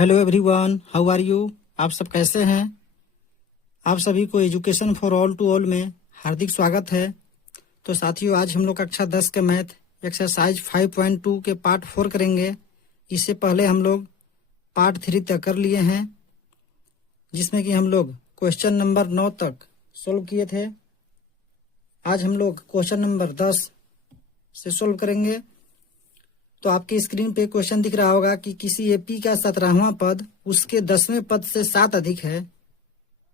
Hello everyone, how are you. आप सब कैसे हैं। आप सभी को education for all to all में हार्दिक स्वागत है। तो साथियों, आज हम लोग कक्षा 10 के मैथ एक्सरसाइज 5.2 के पार्ट 4 करेंगे। इससे पहले हम लोग पार्ट 3 तक कर लिए हैं, जिसमें कि हम लोग क्वेश्चन नंबर 9 तक सोल्व किए थे। आज हम लोग क्वेश्चन नंबर 10 से सोल्व करेंगे। तो आपकी स्क्रीन पे क्वेश्चन दिख रहा होगा कि किसी एपी का 17वां पद उसके 10वें पद से 7 अधिक है,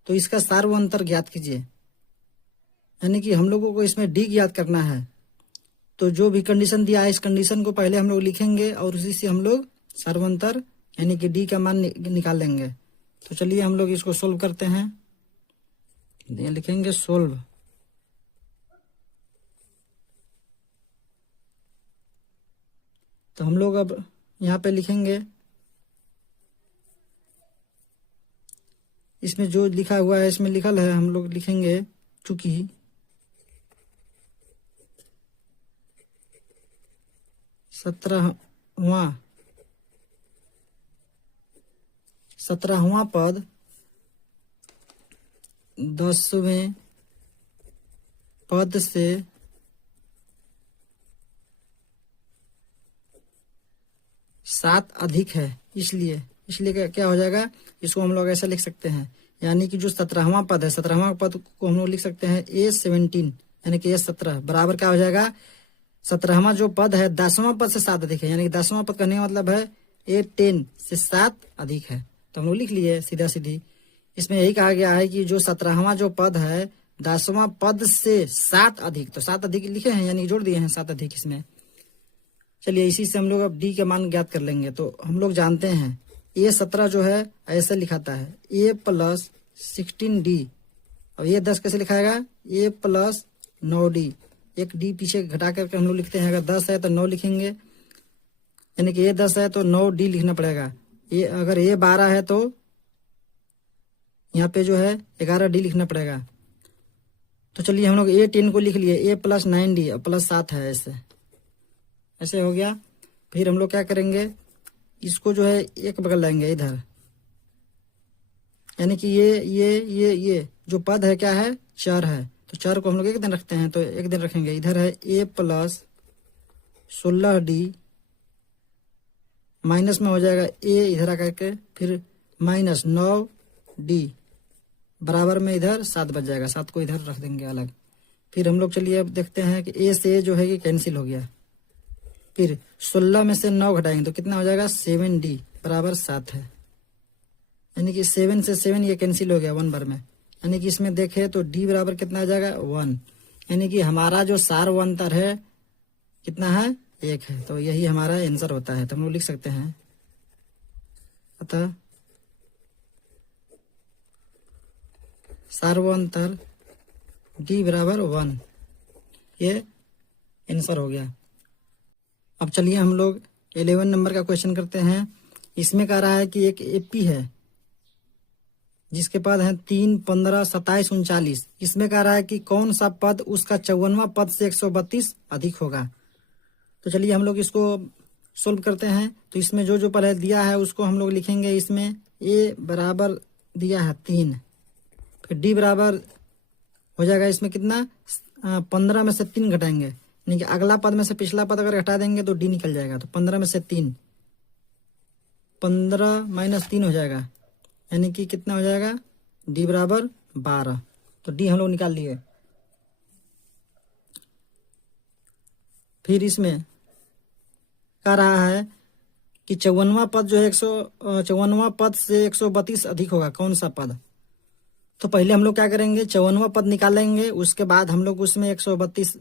तो इसका सार व अंतर ज्ञात कीजिए। यानी कि हम लोगों को इसमें डी ज्ञात करना है। तो जो भी कंडीशन दिया है, इस कंडीशन को पहले हम लोग लिखेंगे और उसी से हम लोग सार व अंतर यानी कि डी का मान निकाल लेंगे। तो चलिए हम लोग इसको सोल्व करते हैं। ये लिखेंगे सोल्व। तो हम लोग अब यहाँ पे लिखेंगे, इसमें जो लिखा हुआ है इसमें लिखल है, हम लोग लिखेंगे चूंकि 17वां पद 10वें पद से 7 अधिक है। इसलिए क्या हो जाएगा, इसको हम लोग ऐसा लिख सकते हैं। यानी कि जो 17वां पद है, 17वां पद को हम लोग लिख सकते हैं A17 यानी कि A17 बराबर क्या हो जाएगा, 17वां जो पद है 10वां पद से 7 अधिक है। यानी कि 10वां पद करने का मतलब है A10 से 7 अधिक है। तो हम लोग लिख लिए सीधा सीधी। इसमें यही कहा गया है कि जो 17वां जो पद है 10वां पद से 7 अधिक, तो 7 अधिक लिखे हैं यानी जोड़ दिए हैं 7 अधिक इसमें। चलिए इसी से हम लोग अब डी का मान ज्ञात कर लेंगे। तो हम लोग जानते हैं A17 जो है ऐसे लिखाता है A+16D, और ये 10 कैसे लिखाएगा A+9D। एक डी पीछे घटा करके हम लोग लिखते हैं। अगर 10 है तो 9 लिखेंगे, यानी कि A10 है तो 9D लिखना पड़ेगा। ये अगर A12 है तो यहाँ पे जो है 11D लिखना पड़ेगा। तो चलिए हम लोग A10 को लिख लिए A+9D और +7 है, ऐसे हो गया। फिर हम लोग क्या करेंगे, इसको जो है एक बगल लाएंगे इधर, यानी कि ये जो पद है क्या है, चर है। तो चर को हम लोग एक दिन रखते हैं, तो एक दिन रखेंगे। इधर है A+16D, माइनस में हो जाएगा A इधर आकर के, फिर -9D बराबर में इधर 7 बच जाएगा। 7 को इधर रख देंगे अलग। फिर हम लोग चलिए अब देखते हैं कि A से जो है कि कैंसिल हो गया। फिर 16 में से 9 घटाएंगे तो कितना हो जाएगा 7D बराबर 7 है। यानी कि 7 से 7 ये कैंसिल हो गया 1 बार में। यानी कि इसमें देखें तो D बराबर कितना आ जाएगा 1। यानी कि हमारा जो सार व अंतर है कितना है 1 है। तो यही हमारा आंसर होता है। तो हम लोग लिख सकते हैं अतः सार व अंतर D बराबर 1, ये आंसर हो गया। अब चलिए हम लोग 11 नंबर का क्वेश्चन करते हैं। इसमें कह रहा है कि एक एपी है जिसके पद हैं 3, 15, 27, 39। इसमें कह रहा है कि कौन सा पद उसका 54वां पद से 132 अधिक होगा। तो चलिए हम लोग इसको सोल्व करते हैं। तो इसमें जो पहले दिया है उसको हम लोग लिखेंगे। इसमें ए बराबर दिया है 3, फिर डी बराबर हो जाएगा इसमें कितना 15 में से 3 घटाएंगे, यानी कि अगला पद में से पिछला पद अगर घटा देंगे तो डी निकल जाएगा। तो 15 में से 3, 15 - 3 हो जाएगा, यानी कि कितना हो जाएगा डी बराबर 12। तो डी हम लोग निकाल लिए। फिर इसमें कह रहा है कि 54वां पद जो है 54वां पद से 132 अधिक होगा, कौन सा पद। तो पहले हम लोग क्या करेंगे, 54वां पद निकालेंगे, उसके बाद हम लोग उसमें 132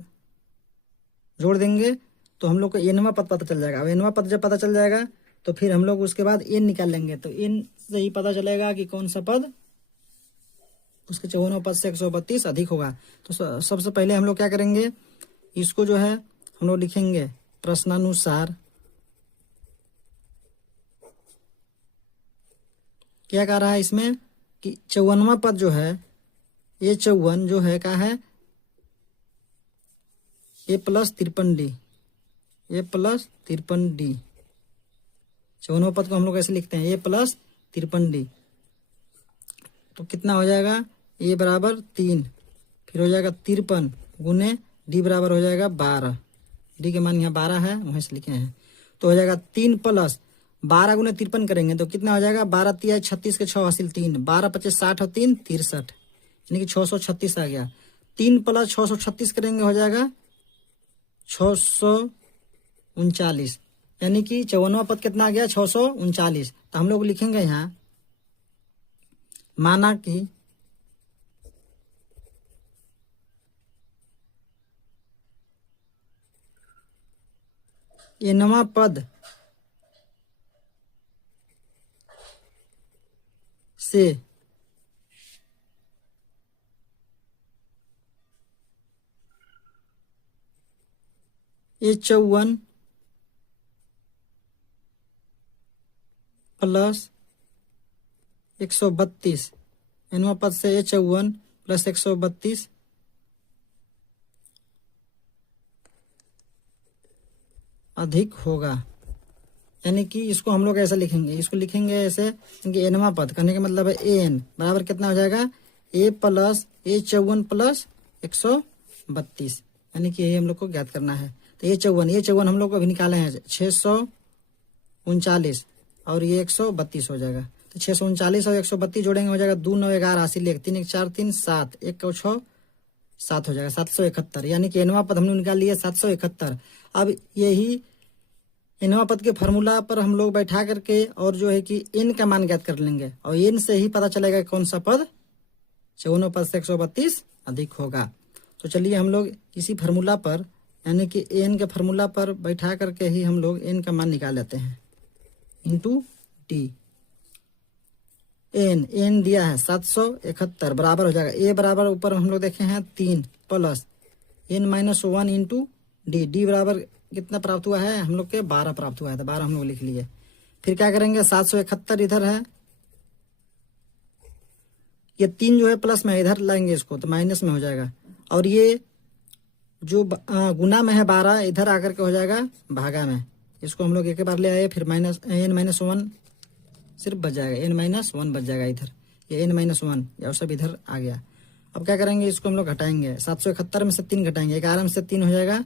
जोड़ देंगे तो हम लोग को एनवां पद पता चल जाएगा। अब एनवां पद जब पता चल जाएगा तो फिर हम लोग उसके बाद एन निकाल लेंगे। तो एन से ही पता चलेगा कि कौन सा पद उसके 54वां पद से 132 अधिक होगा। तो सबसे पहले हम लोग क्या करेंगे, इसको जो है हम लोग लिखेंगे प्रश्नानुसार। क्या कह रहा है इसमें कि 54वां पद जो है, ये 54 जो है क्या है A+53D, A+53D 54वां पद को हम लोग ऐसे लिखते हैं ए प्लस 53D। तो कितना हो जाएगा, ए बराबर 3, फिर हो जाएगा 53 गुने डी बराबर हो जाएगा 12। डी के मान यहाँ 12 है, वहीं से लिखे हैं। तो हो जाएगा 3 प्लस 12 गुने 53 करेंगे तो कितना हो जाएगा, 12 तिया 36 के 6 हासिल 3, 12 25 60 और 3 63, यानी कि 636 आ गया। 3 प्लस 636 करेंगे हो जाएगा 639, यानी कि 54वां पद कितना आ गया, 639। तो हम लोग लिखेंगे यहाँ, माना कि nवां पद से A54 प्लस 132, nवां पद से A54 प्लस 132 अधिक होगा। यानी कि इसको हम लोग ऐसा लिखेंगे, इसको लिखेंगे ऐसे कि एनवां पद करने का मतलब है ए एन बराबर कितना हो जाएगा, ए प्लस A54 प्लस 132, यानी कि यही हम लोग को ज्ञात करना है। तो A54 हम लोग को अभी निकाले हैं 639 और ये 132 हो जाएगा। तो 639 और 132 जोड़ेंगे हो जाएगा 2 9 11 हासिल 1 3 1 4 3 7 1 को 6 7 हो जाएगा 771, यानी कि एनवां पद हम लोग निकाल लिए 771। अब यही एनवां पद के फार्मूला पर हम लोग बैठा करके और जो है कि एन का मान ज्ञात कर लेंगे और एन से ही पता चलेगा कौन सा पद 54वां पद से 132 अधिक होगा। तो चलिए हम लोग इसी फार्मूला पर यानी कि एन के फार्मूला पर बैठा करके ही हम लोग एन का मान निकाल लेते हैं, इंटू टी। एन दिया है 771 बराबर हो जाएगा, ए बराबर ऊपर हम लोग देखे हैं 3 plus n-1 into D. D बराबर कितना प्राप्त हुआ है हम लोग के 12 प्राप्त हुआ है, तो 12 हम लोग लिख लिए। फिर क्या करेंगे 771 इधर है, ये 3 जो है प्लस में इधर लाएंगे इसको तो माइनस में हो जाएगा, और ये जो गुना में है 12 इधर आकर के हो जाएगा भागा में। इसको हम लोग एक बार ले आए, फिर माइनस n-1 सिर्फ बच जाएगा, n-1 बच जाएगा इधर, ये n-1 या सब इधर आ गया। अब क्या करेंगे इसको हम लोग घटाएंगे, 771 में से 3 घटाएंगे, 11 में से 3 हो जाएगा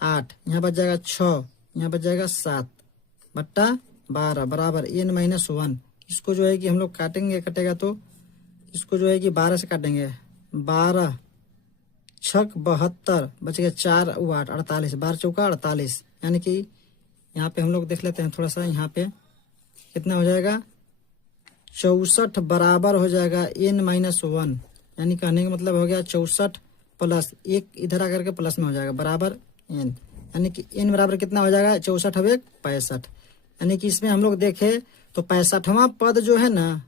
8, यहाँ बच जाएगा 6, यहाँ बच जाएगा 7 बट्टा 12 बराबर n-1। इसको जो है कि हम लोग काटेंगे, कटेगा तो इसको जो है कि 12 से काटेंगे, 12 छक 72 बच गया 4 8 48, 12 चौका 48, यानी कि यहाँ पे हम लोग देख लेते हैं थोड़ा सा, यहाँ पे कितना हो जाएगा 64 बराबर हो जाएगा n-1, यानी कहने का मतलब हो गया 64 प्लस 1 इधर आकर के प्लस में हो जाएगा बराबर n, यानी कि n बराबर कितना हो जाएगा 64 और 1 65, यानी कि इसमें हम लोग देखे तो 65वां पद जो है ना,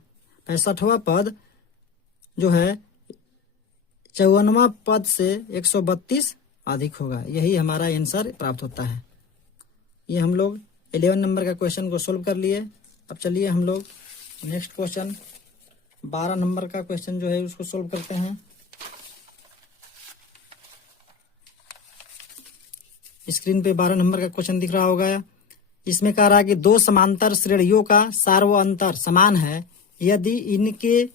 65वां पद जो है 54वां पद से 132 अधिक होगा, यही हमारा आंसर प्राप्त होता है। ये हम लोग 11 नंबर का क्वेश्चन को सोल्व कर लिए। अब चलिए हम लोग नेक्स्ट क्वेश्चन 12 नंबर का क्वेश्चन जो है उसको सोल्व करते हैं। स्क्रीन पे 12 नंबर का क्वेश्चन दिख रहा होगा। इसमें कह रहा है कि 2 समांतर श्रेणियों का सार्वअंतर समान है, यदि इनके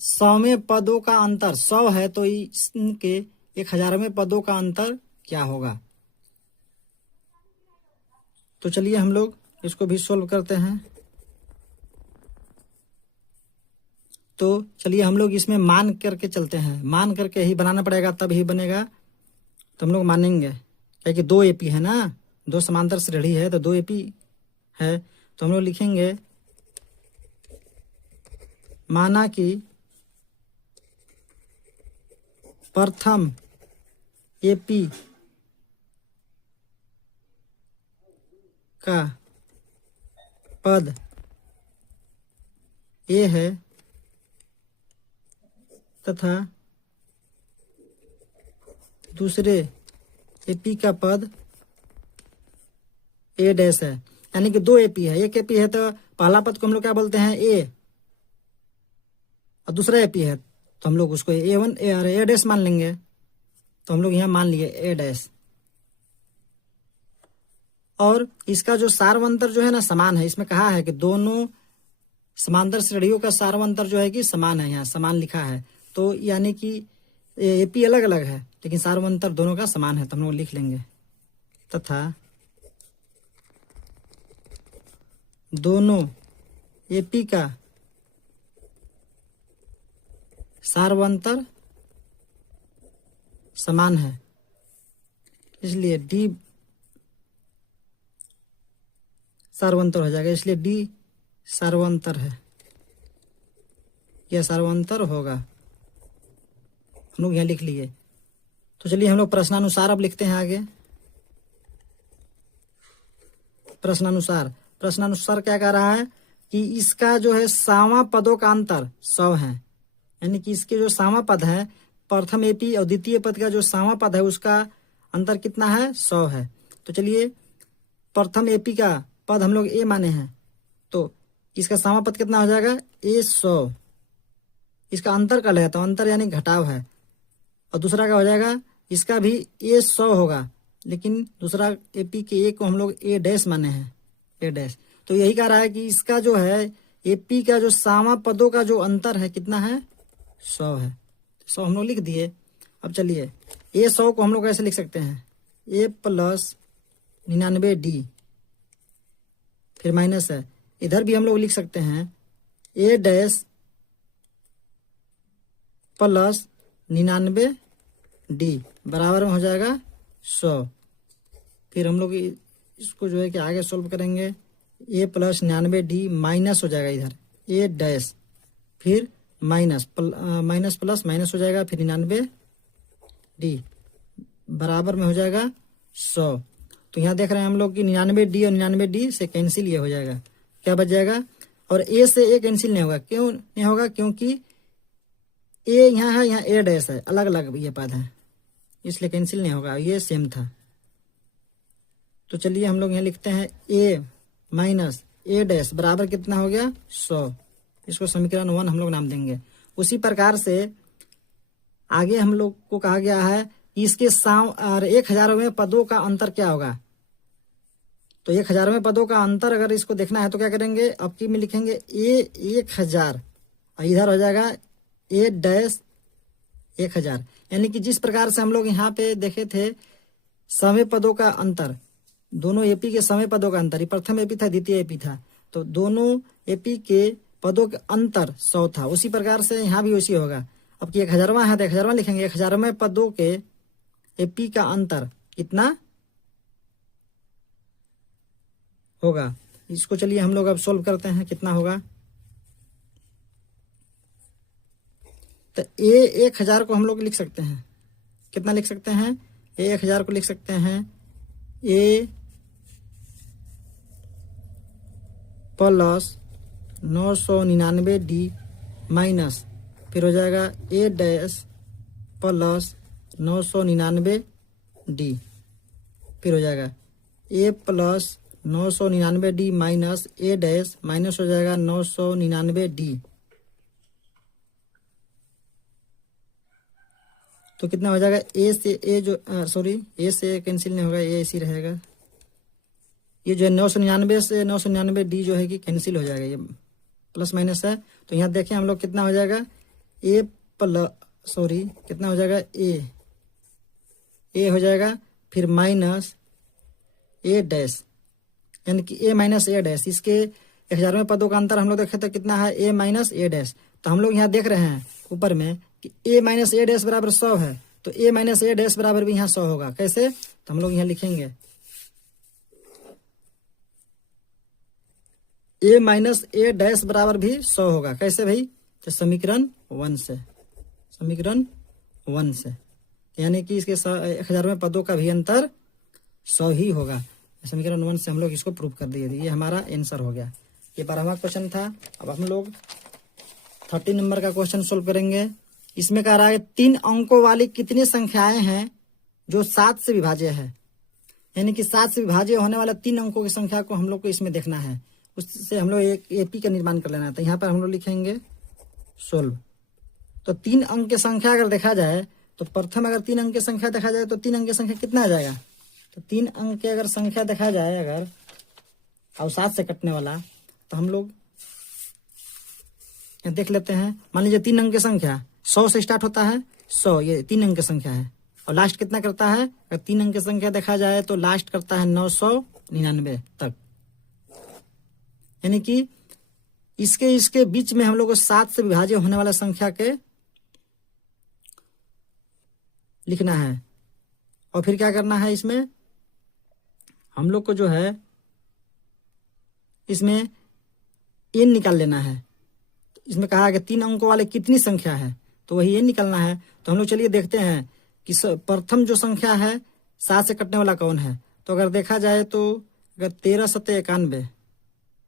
100वें पदों का अंतर 100 है तो इनके 1000वें पदों का अंतर क्या होगा। तो चलिए हम लोग इसको भी सोल्व करते हैं। तो चलिए हम लोग इसमें मान करके चलते हैं, मान करके ही बनाना पड़ेगा तब ही बनेगा, तो हम लोग मानेंगे क्या कि 2 एपी है ना, 2 समांतर श्रेणी है तो 2 एपी है, तो हम लोग लिखेंगे माना कि प्रथम एपी का पद ए है तथा दूसरे एपी का पद ए डैश है, यानी कि 2 एपी है, एक एपी है तो पहला पद को हम लोग क्या बोलते हैं ए, और दूसरा एपी है तो हम लोग उसको A1 ए डैश मान लेंगे। तो हम लोग यहाँ मान लिए ए डैश, और इसका जो सार्वंतर जो है ना समान है। इसमें कहा है कि दोनों समांतर श्रेणियों का सार्वंतर जो है कि समान है, यहाँ समान लिखा है। तो यानी कि एपी अलग अलग है लेकिन सार्वंतर दोनों का समान है, तो हम लोग लिख लेंगे तथा दोनों एपी का सार्वंतर समान है, इसलिए डी सार्वंतर हो जाएगा, इसलिए डी सार्वंतर है, यह सार्वंतर होगा। हम लोग यहाँ लिख लिए। तो चलिए हम लोग प्रश्नानुसार अब लिखते हैं आगे। प्रश्नानुसार क्या कह रहा है कि इसका जो है सावा पदों का अंतर 100 है, यानी कि इसके जो सावा पद है, प्रथम एपी और द्वितीय पद का जो सावा पद है उसका अंतर कितना है, 100 है। तो चलिए प्रथम एपी का पद हम लोग ए माने हैं, तो इसका सावा पद कितना हो जाएगा, ए 100। इसका अंतर का है तो अंतर यानी घटाव है। और दूसरा का हो जाएगा, इसका भी ए 100 होगा, लेकिन दूसरा एपी के ए को हम लोग ए डैश माने हैं, ए डैश। तो यही कह रहा है कि इसका जो है एपी का जो सावा पदों का जो अंतर है कितना है, 100 है। 100 हम लोग लिख दिए। अब चलिए ए 100 को हम लोग ऐसे लिख सकते हैं, ए प्लस 99 डी, फिर माइनस है। इधर भी हम लोग लिख सकते हैं ए डैश प्लस 99 डी बराबर में हो जाएगा 100। फिर हम लोग इसको जो है कि आगे सोल्व करेंगे, ए प्लस 99 डी माइनस हो जाएगा इधर ए डैश, फिर माइनस प्लस माइनस हो जाएगा, फिर 99 डी बराबर में हो जाएगा 100। तो यहाँ देख रहे हैं हम लोग कि 99 डी और 99 डी से कैंसिल ये हो जाएगा, क्या बच जाएगा, और ए से ए कैंसिल नहीं होगा। क्यों नहीं होगा, क्योंकि ए यहाँ है, यहाँ ए डैश है, अलग अलग ये पद है, इसलिए कैंसिल नहीं होगा, ये सेम था। तो चलिए हम लोग यहाँ लिखते हैं ए माइनस ए डैश बराबर कितना हो गया, 100। इसको समीकरण 1 हम लोग नाम देंगे। उसी प्रकार से आगे हम लोग को कहा गया है इसके 1000वें पदों का अंतर क्या होगा। तो 1000वें पदों का अंतर अगर इसको देखना है तो क्या करेंगे, अब की में लिखेंगे ए 1000 और इधर हो जाएगा ए डैश 1000। यानी कि जिस प्रकार से हम लोग यहाँ पे देखे थे समय पदों का अंतर, दोनों एपी के समय पदों का अंतर, प्रथम एपी था द्वितीय एपी था, तो दोनों एपी के पदों के अंतर 100 था। उसी प्रकार से यहाँ भी वैसी होगा। अब कि 1000वां है तो 1000वां लिखेंगे, 1000वें पदों के एपी का अंतर कितना होगा। इसको चलिए हम लोग अब सोल्व करते हैं, कितना होगा। तो ए 1000 को हम लोग लिख सकते हैं, कितना लिख सकते हैं, ए 1000 को लिख सकते हैं ए प्लस 999 डी माइनस, फिर हो जाएगा ए डैश प्लस 999 डी, फिर हो जाएगा ए प्लस 999 डी माइनस ए डैश माइनस हो जाएगा 999 डी। तो कितना हो जाएगा, ए से ए जो ए से कैंसिल नहीं होगा, ए इसी रहेगा। ये जो है 999 से 999 डी जो है कि कैंसिल हो जाएगा, ये प्लस माइनस है। तो यहाँ देखें हम लोग कितना हो जाएगा, ए प्लस कितना हो जाएगा, ए हो जाएगा, फिर माइनस ए डैश, यानी कि ए माइनस ए डैश। इसके 1000वें पदों का अंतर हम लोग देखे तो कितना है, ए माइनस ए डैश। तो हम लोग यहाँ देख रहे हैं ऊपर में कि ए माइनस ए डैश बराबर 100 है, तो ए माइनस ए डैश बराबर भी यहाँ 100 होगा। कैसे, तो हम लोग यहाँ लिखेंगे ए माइनस ए डैश बराबर भी 100 होगा। कैसे भाई, तो समीकरण 1 से, समीकरण 1 से, यानी कि इसके 1000वें पदों का भी अंतर 100 ही होगा। समीकरण 1 से हम लोग इसको प्रूव कर दिए। ये हमारा आंसर हो गया। ये 12वां क्वेश्चन था। अब हम लोग 30 नंबर का क्वेश्चन सोल्व करेंगे। इसमें कह रहा है 3 अंकों वाली कितनी संख्याएं हैं जो 7 से विभाज्य है, यानी कि 7 से विभाज्य होने वाला 3 अंकों की संख्या को हम लोग को इसमें देखना है। उससे हम लोग एक एपी का निर्माण कर लेना है। तो यहाँ पर हम लोग लिखेंगे सोल्व। तो 3 अंक की संख्या अगर देखा जाए तो प्रथम अगर 3 अंक की संख्या देखा जाए तो 3 अंक की संख्या कितना आ जाएगा, तो 3 अंक के अगर संख्या देखा जाए अगर अवसाद से कटने वाला, तो हम लोग देख लेते हैं। मान लीजिए 3 अंक की संख्या 100 से स्टार्ट होता है, 100 ये 3 अंक की संख्या है, और लास्ट कितना करता है, अगर 3 अंक की संख्या देखा जाए तो लास्ट करता है 999 तक। यानी कि इसके बीच में हम लोग को 7 से विभाज्य होने वाला संख्या के लिखना है। और फिर क्या करना है, इसमें हम लोग को जो है इसमें n निकाल लेना है। इसमें कहा कि 3 अंकों वाले कितनी संख्या है, तो वही n निकालना है। तो हम लोग चलिए देखते हैं कि प्रथम जो संख्या है 7 से कटने वाला कौन है। तो अगर देखा जाए तो अगर 13 सत्ते 91,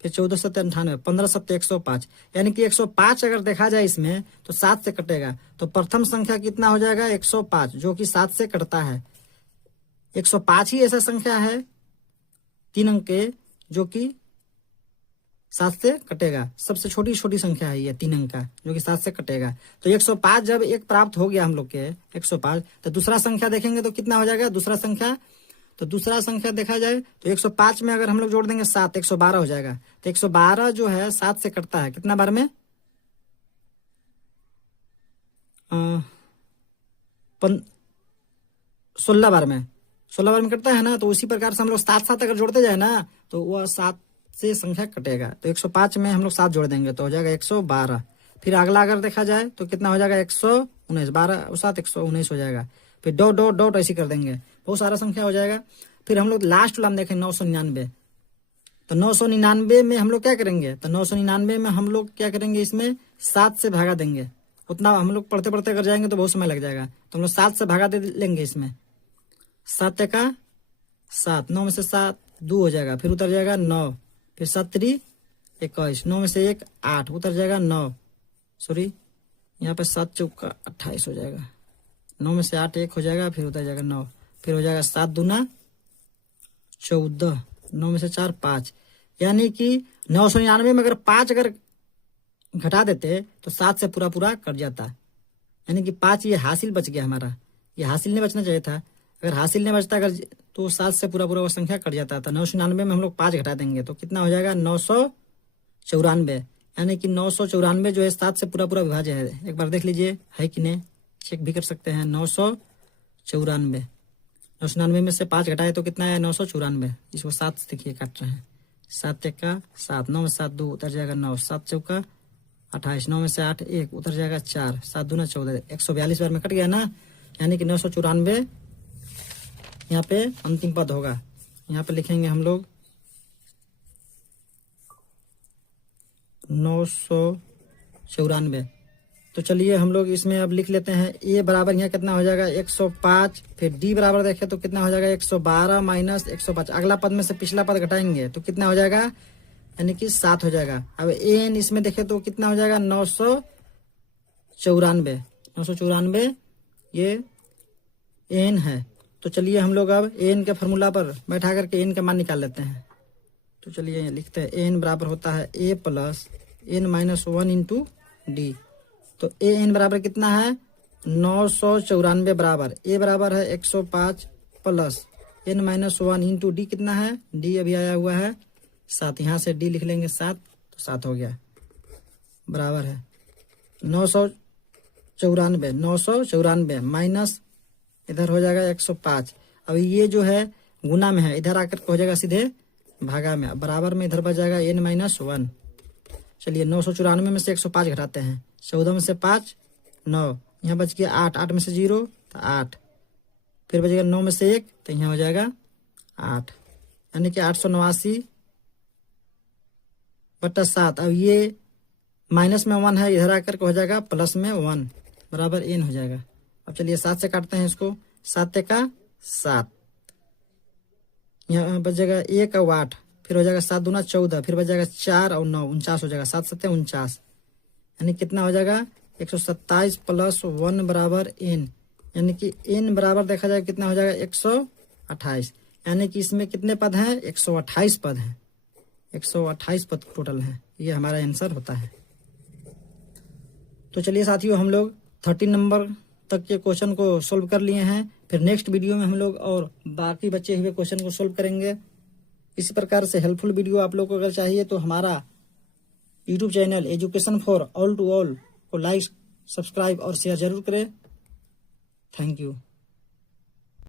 फिर 14 सत्ते 98, 15 सत्ते 105, यानी कि 105 अगर देखा जाए इसमें तो 7 से कटेगा। तो प्रथम संख्या कितना हो जाएगा, 105, जो कि 7 से कटता है। 105 ही ऐसा संख्या है 3 अंक के जो कि 7 से कटेगा। सबसे छोटी छोटी संख्या है ये 3 अंक का, जो कि 7 से कटेगा। तो 105 जब एक प्राप्त हो गया हम लोग के 105, तो दूसरा संख्या देखेंगे तो कितना हो जाएगा दूसरा संख्या। तो दूसरा संख्या देखा जाए तो 105 में अगर हम लोग जोड़ देंगे 7, 112 हो जाएगा। तो 112 जो है 7 से कटता है कितना बार में, 16 बार में, 16 बार में कटता है ना। तो उसी प्रकार से हम लोग 7 अगर जोड़ते जाए ना तो वह 7 से संख्या कटेगा। तो 105 में हम लोग 7 जोड़ देंगे तो हो जाएगा 112। फिर अगला अगर देखा जाए तो कितना हो जाएगा 119, 12 और 7 119 हो जाएगा। फिर डॉट डॉट डॉट ऐसे कर देंगे, बहुत सारा संख्या हो जाएगा। फिर हम लोग लास्ट वाला में देखें 999। तो 999 में हम लोग क्या करेंगे, तो 999 में हम लोग क्या करेंगे, इसमें 7 से भागा देंगे। उतना हम लोग पढ़ते पढ़ते अगर जाएंगे तो बहुत समय लग जाएगा। तो हम लोग 7 से भागा दे लेंगे इसमें, 7 का 7, 9 में से 7 2 हो जाएगा, फिर उतर जाएगा 9, फिर 7 3 21, 9 में से 1 8 उतर जाएगा 9, सॉरी यहाँ पे 7 चौका 28 हो जाएगा, 9 में से 8 1 हो जाएगा, फिर उतर जाएगा 9, फिर हो जाएगा 7 दूना 14, 9 में से 4 5। यानी कि 999 में अगर 5 अगर घटा देते तो 7 से पूरा पूरा कट जाता। यानी कि 5 ये हासिल बच गया हमारा, ये हासिल नहीं बचना चाहिए था। अगर हासिल नहीं बचता अगर तो 7 से पूरा पूरा वो संख्या कट जाता था। 999 में हम लोग 5 घटा देंगे तो कितना हो जाएगा 994। यानी कि 994 जो है 7 से पूरा पूरा विभाज्य है। एक बार देख लीजिए है कि नहीं, चेक भी कर सकते हैं। 994, 999 में से 5 घटाए तो कितना है 994। इसको 7 से देखिए काट रहे हैं, 7 का 7, 9 में 7 2 उतर जाएगा 9, 7 चौका 28, 9 में से 8 1 उतर जाएगा 4, 7 दूना 14, 142 बार में कट गया ना। यानी कि 994 यहाँ पे अंतिम पद होगा। यहाँ पे लिखेंगे हम लोग 994। तो चलिए हम लोग इसमें अब लिख लेते हैं ए बराबर यहाँ कितना हो जाएगा 105, फिर डी बराबर देखें तो कितना हो जाएगा 112 माइनस 105। अगला पद में से पिछला पद घटाएंगे तो कितना हो जाएगा, यानी कि 7 हो जाएगा। अब एन इसमें देखें तो कितना हो जाएगा 994, 994 ये एन है। तो चलिए हम लोग अब एन के फॉर्मूला पर बैठा करके एन का मान निकाल लेते हैं। तो चलिए लिखते हैं एन बराबर होता है A plus N minus 1 into D. तो ए एन बराबर कितना है 994 बराबर ए बराबर है 105 plus N minus 1 into d कितना है, डी अभी आया हुआ है 7, यहाँ से डी लिख लेंगे 7, तो 7 हो गया बराबर है 994 माइनस इधर हो जाएगा 105। अब ये जो है गुना में है, इधर आकर हो जाएगा सीधे भागा में, बराबर में इधर बच जाएगा एन माइनस 1। चलिए 994 में से 105 घटाते हैं, 14 में से 5 9, यहाँ बच गया 8, 8 में से 0 तो 8, फिर बचेगा 9 में से 1 तो यहाँ हो जाएगा 8, यानी कि 889/7। अब ये माइनस में 1 है, इधर आकर हो जाएगा प्लस में 1 बराबर एन हो जाएगा। अब चलिए 7 से काटते हैं इसको, 7 का 7, यहाँ बच जाएगा 1 और 8, फिर हो जाएगा 7 दूना 14, फिर बच जाएगा 4 और 9 49 हो जाएगा, 7 7 49, यानी कितना हो जाएगा 127 प्लस 1 बराबर एन। यानी कि एन बराबर देखा जाए कितना हो जाएगा 128। यानी कि इसमें कितने पद हैं 128 पद हैं, 128 पद टोटल हैं। ये हमारा आंसर होता है। तो चलिए साथियों हम लोग 13 नंबर तक के क्वेश्चन को सोल्व कर लिए हैं। फिर नेक्स्ट वीडियो में हम लोग और बाकी बचे हुए क्वेश्चन को सोल्व करेंगे। इसी प्रकार से हेल्पफुल वीडियो आप लोग को अगर चाहिए तो हमारा YouTube channel education for all to all को लाइक, सब्सक्राइब और शेयर जरूर करें। Thank you.